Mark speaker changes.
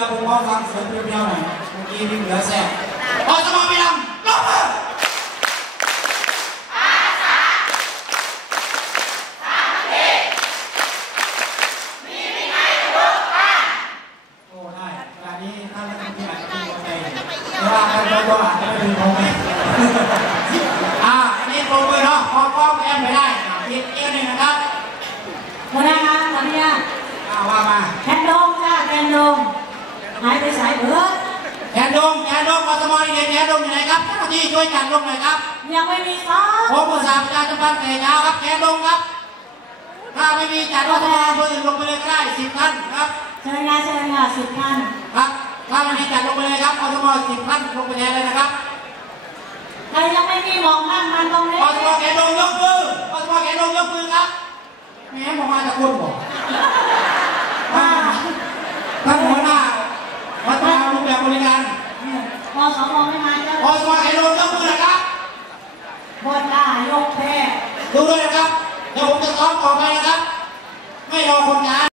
Speaker 1: รือผมขอฟังเสียงเพียวๆหน่อยเมื่อกี้นี่เหลือแสบอสมอไปลำลงมาว่ากันตัวหลานไม่เป็นของแม่อ่าอันนี้ปรบมือเนาะพอองแอนไปได้อีกเอวหนึ่งนะครับ
Speaker 2: หัวหครับขออนุญา
Speaker 1: วมา
Speaker 2: แคนดง หายไปสายเบิร์ด
Speaker 1: แคนดงแคนดงกทมนี่แคนดงอยู่ไหนครับเจ้าหน้าที่ช่วยจัดลงหน่อยครับ
Speaker 2: ยังไม่มีซ้อผมอุตส่า
Speaker 1: ห์ประชาสัมพันธ์แต่เช้าครับแคนดงครับ ถ้าไม่มีจัดกทมเบอร์อื่นลงไปเลยก็ได้สิบท่านครับ
Speaker 2: เชิญนะเชิญค่ะสิบท่าน
Speaker 1: ครับถ้าไม่มีจัดลงไปเลยครับกทมสิบท่านลงไปแทนเลยนะครับ
Speaker 2: ใครยังไม่มีหมองนั่งมันตรงนี้กทม
Speaker 1: แคนดงยกมือกทมแคนดงยกมือครับแหมผมมาจากคุณบอก
Speaker 2: ว่า
Speaker 1: ท่านหัวหน้าวัฒนรูปแบบบริการ
Speaker 2: พอสมไม่มาเจ้า พอสมาแคนดงย
Speaker 1: กมือนะครับ
Speaker 2: บนได้ยกแพ้
Speaker 1: ดูด้วยนะครับ เดี๋ยวผมจะซ้อม ต่อไปนะครับ ไม่รอคนงาน